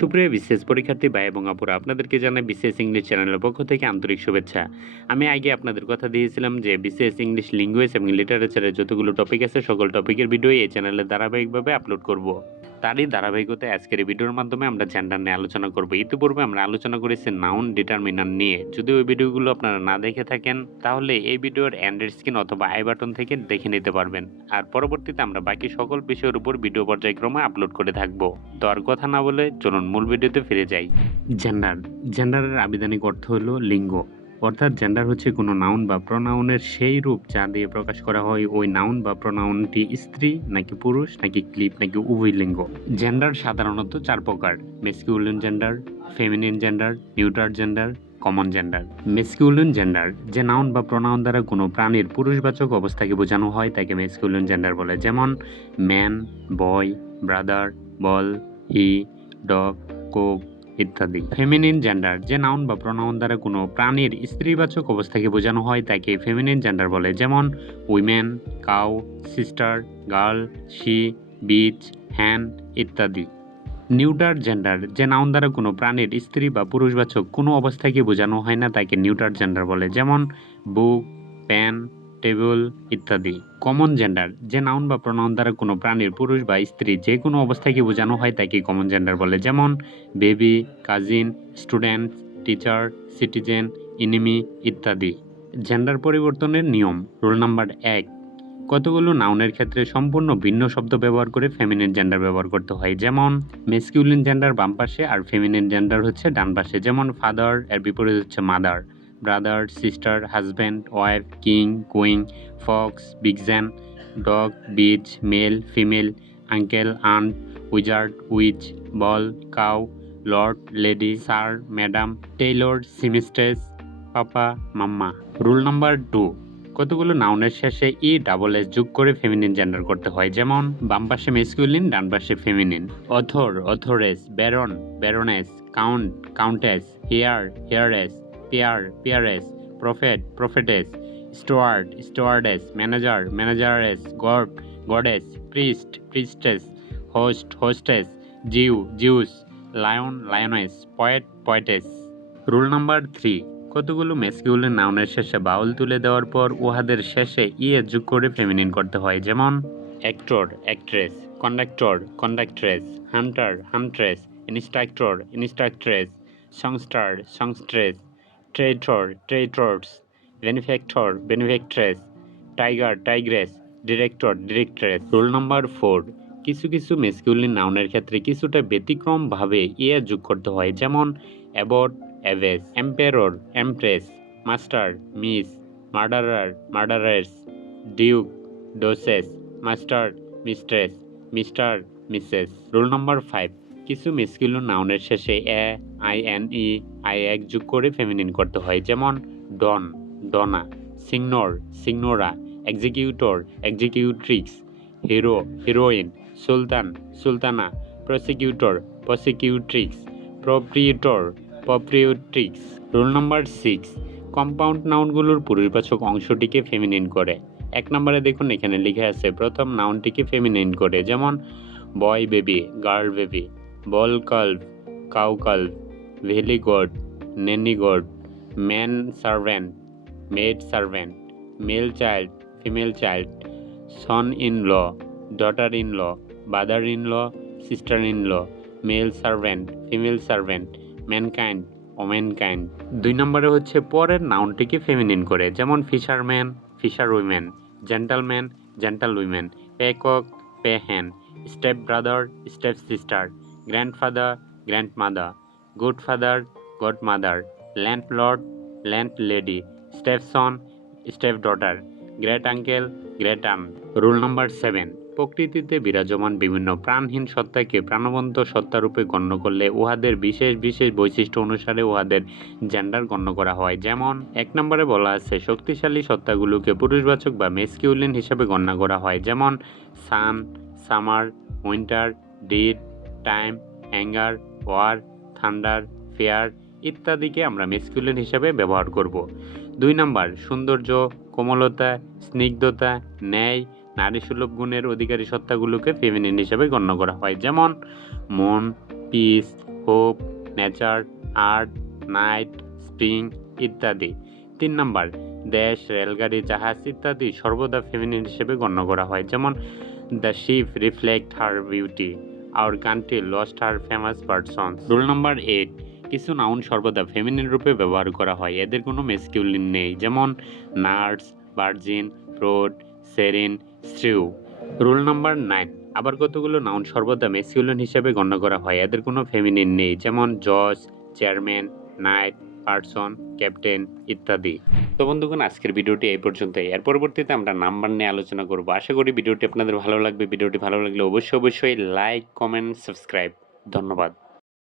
সুপ্রিয় বিশেষ পরীক্ষার্থী ভাই এবং আপুরা, আপনাদেরকে জানাই বিশেষ ইংলিশ চ্যানেলের পক্ষ থেকে আন্তরিক শুভেচ্ছা। আমি আগে আপনাদের কথা দিয়েছিলাম যে বিশেষ ইংলিশ ল্যাঙ্গুয়েজ এবং লিটারেচারের যতগুলো টপিক আছে, সকল টপিকের ভিডিও এই চ্যানেলে ধারাবাহিকভাবে আপলোড করব। তারই ধারাবাহিকতায় আজকের ভিডিওর মাধ্যমে আমরা জেন্ডার নিয়ে আলোচনা করব। ইতিপূর্বে আমরা আলোচনা করেছি নাউন ডিটারমিনার নিয়ে। যদি ওই ভিডিওগুলো আপনারা না দেখে থাকেন, তাহলে এই ভিডিওর অ্যান্ড্রয়েড স্ক্রিন অথবা আই বাটন থেকে দেখে নিতে পারবেন। আর পরবর্তীতে আমরা বাকি সকল বিষয়ের উপর ভিডিও পর্যায়ক্রমে আপলোড করে থাকব। তো আর কথা না বলে চলুন মূল ভিডিওতে ফিরে যাই। জেন্ডার জেন্ডারের আবিধানিক অর্থ হলো লিঙ্গ। অর্থাৎ জেন্ডার হচ্ছে কোনো নাউন বা প্রনাউনের সেই রূপ যা দিয়ে প্রকাশ করা হয়। ওই নাউন বা প্রনাউনটি স্ত্রী নাকি পুরুষ নাকি ক্লিপ নাকি উভয় লিঙ্গ। জেন্ডার সাধারণত চার প্রকার। Masculine gender feminine gender neuter gender common gender masculine gender যে নাউন বা প্রনাউন দ্বারা কোনো প্রাণীর পুরুষবাচক অবস্থাকে বোঝানো হয়, তাকে মেসকিউলিন জেন্ডার বলে। যেমন ম্যান বয় ব্রাদার বল ই ডগ কোক ইত্যাদি। ফেমিনিন জেন্ডার যে নাউন বা প্রনাউন দ্বারা কোনো প্রাণীর স্ত্রীবাচক অবস্থাকে বোঝানো হয়, তাকে ফেমিনিন জেন্ডার বলে। যেমন women cow sister girl she bitch hen ইত্যাদি। নিউটার জেন্ডার যে নাউন দ্বারা কোনো প্রাণীর স্ত্রী বা পুরুষবাচক কোনো অবস্থাকে বোঝানো হয় না, তাকে নিউটার জেন্ডার বলে। যেমন বুক পেন টেবিল ইত্যাদি। কমন জেন্ডার, যে নাউন বা প্রনাউন দ্বারা কোনো প্রাণীর, পুরুষ বা স্ত্রী যে কোনো অবস্থাকে বোঝানো হয় তাকে কমন জেন্ডার বলে। যেমন baby, cousin, student, teacher, citizen enemy ইত্যাদি। জেন্ডার পরিবর্তনের নিয়ম, রোল নাম্বার এক, কতগুলো নাউনের ক্ষেত্রে সম্পূর্ণ ভিন্ন শব্দ ব্যবহার করে ফেমিনিন জেন্ডার ব্যবহার করতে হয়। যেমন মেসকিউলিন জেন্ডার বাম পাশে আর ফেমিনিন জেন্ডার হচ্ছে ডান পাশে। যেমন ফাদার, এর বিপরীত হচ্ছে mother. Brother sister husband wife king queen fox vixen dog bitch male female uncle aunt wizard witch bull cow lord lady sir madam tailor seamstress papa mamma rule number two কতগুলো নাউনের শেষে E double S যোগ করে feminine gender করতে হয়? যেমন, বাম পাশে মেসকিউলিন ডান পাশে feminine author, authoress baron baroness count countess heir heiress peer peeress prophet prophetess steward stewardess manager manageress god goddess priest priestess host hostess Jew Jewess lion lioness poet poetess rule number three কতগুলো মেসকিউলের নাউনের শেষে বাউল তুলে দেওয়ার পর উহাদের শেষে ইয়ে যোগ করে ফেমিনিন করতে হয়। যেমন actor actress conductor conductress hunter huntress instructor instructress songster songstress traitor traitress benefactor benefactress tiger tigress director directress rule number four কিছু কিছু মেসকিউলিন নাউনের ক্ষেত্রে কিছুটা ব্যতিক্রমভাবে ইয়ে যোগ করতে হয়, যেমন abbot abbess emperor empress master miss murderer murderess duke duchess master mistress mister Mrs rule number five কিছু মেসকিউলিন নাউনের শেষে A, I, N, E, I এক যোগ করে ফেমিনিন করতে হয়। যেমন, Don, Donna, signor, signora, executor, executrix, hero, heroine, sultan, sultana, prosecutor, prosecutrix, proprietor, proprietrix. Rule number six, compound নাউনগুলোর পুরুষবাচক অংশটিকে ফেমিনিন করে। এক নম্বরে দেখুন, এখানে লিখে আছে, প্রথম নাউনটিকে ফেমিনিন করে। যেমন boy baby girl baby bull calf cow calf billy goat nanny goat man servant, maid servant, male child, female child, son in law, daughter in law brother in law, sister in law, male servant, female servant, mankind womankind দুই নম্বরে হচ্ছে পরের নাউনটিকে feminine করে, যেমন fisherman fisher women gentleman gentle women peacock peahen stepbrother stepsister grandfather grandmother good father god mother landlord landlady stepdaughter great uncle great aunt rule number seven প্রকৃতিতে বিরাজমান বিভিন্ন প্রাণহীন সত্তাকে প্রাণবন্ত সত্তারূপে গণ্য করলে উহাদের বিশেষ বিশেষ বৈশিষ্ট্য অনুসারে উহাদের জেন্ডার গণ্য করা হয়। যেমন, এক নম্বরে বলা আছে, শক্তিশালী সত্তাগুলোকে পুরুষবাচক বা মেসকিউলিন হিসাবে গণ্য করা হয়। যেমন sun summer winter death time anger war thunder fear ইত্যাদিকে আমরা মেসকিউলিন হিসাবে ব্যবহার করব। দুই নাম্বার, সৌন্দর্য, কোমলতা, স্নিগ্ধতা, ন্যায় নারী সুলভ গুণের অধিকারী সত্তাগুলোকে ফেমিনিন হিসাবে গণ্য করা হয়। যেমন, moon peace hope nature art night spring ইত্যাদি। তিন নাম্বার, দেশ, রেলগাড়ি, জাহাজ ইত্যাদি সর্বদা ফেমিনিন হিসেবে গণ্য করা হয়। যেমন the ship reflect her beauty our country lost her famous person rule number eight কিছু নাউন সর্বদা ফেমিনিন রূপে ব্যবহার করা হয়। এদের কোনো মেসকিউলিন নেই, যেমন nurse virgin prude siren shrew rule number nine আবার কতগুলো নাউন সর্বদা মেসকিউলিন হিসেবে গণ্য করা হয়? এদের কোনো ফেমিনিন নেই, যেমন জজ চেয়ারম্যান নাইট পার্সন ক্যাপ্টেন ইত্যাদি। তো বন্ধুগণ, আজকের ভিডিওটি এই পর্যন্তই। এর পরবর্তীতে আমরা নাম্বার নিয়ে আলোচনা করব। আশা করি ভিডিওটি আপনাদের ভালো লাগবে। ভিডিওটি ভালো লাগলে অবশ্যই অবশ্যই লাইক কমেন্ট সাবস্ক্রাইব ধন্যবাদ।